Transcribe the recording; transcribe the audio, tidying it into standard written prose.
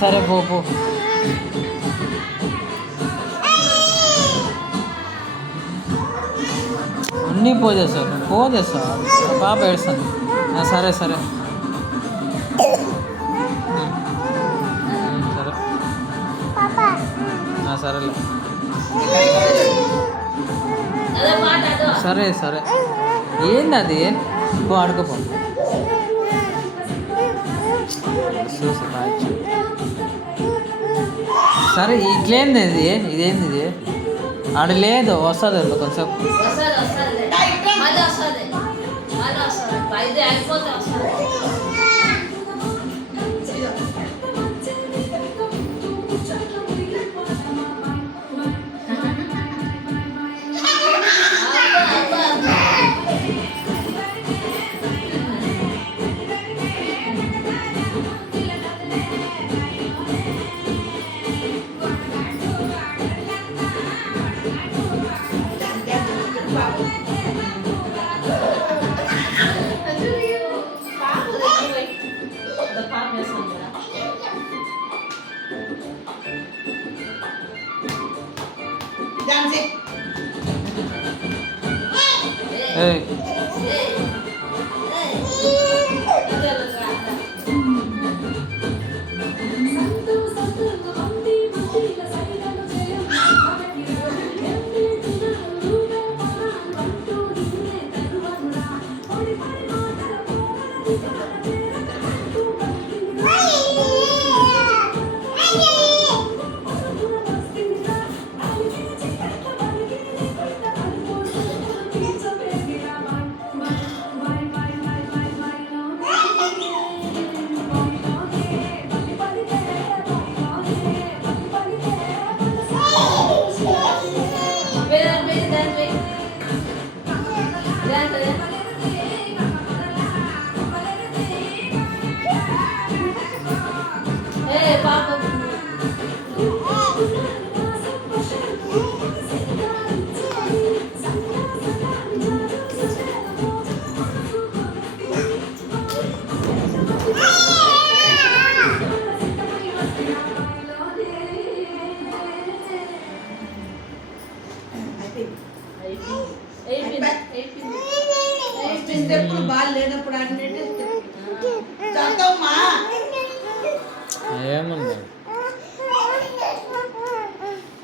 సరే పో పో. అన్నీ పోజేస్తావు పోజేస్తావు. పాప ఏడుస్తుంది. సరే సరే సరే సరేలే. సరే సరే ఏంది అది? పో ఆడుకోపో. సరే ఇట్లేంది ఇది? ఇదేంది ఇది? ఆడ లేదు వస్తుంది కొంచెం. Hey. ఎప్పుడు బాల్ లేనప్పుడు అన్నిటి చదవమ్మా. ఏముంది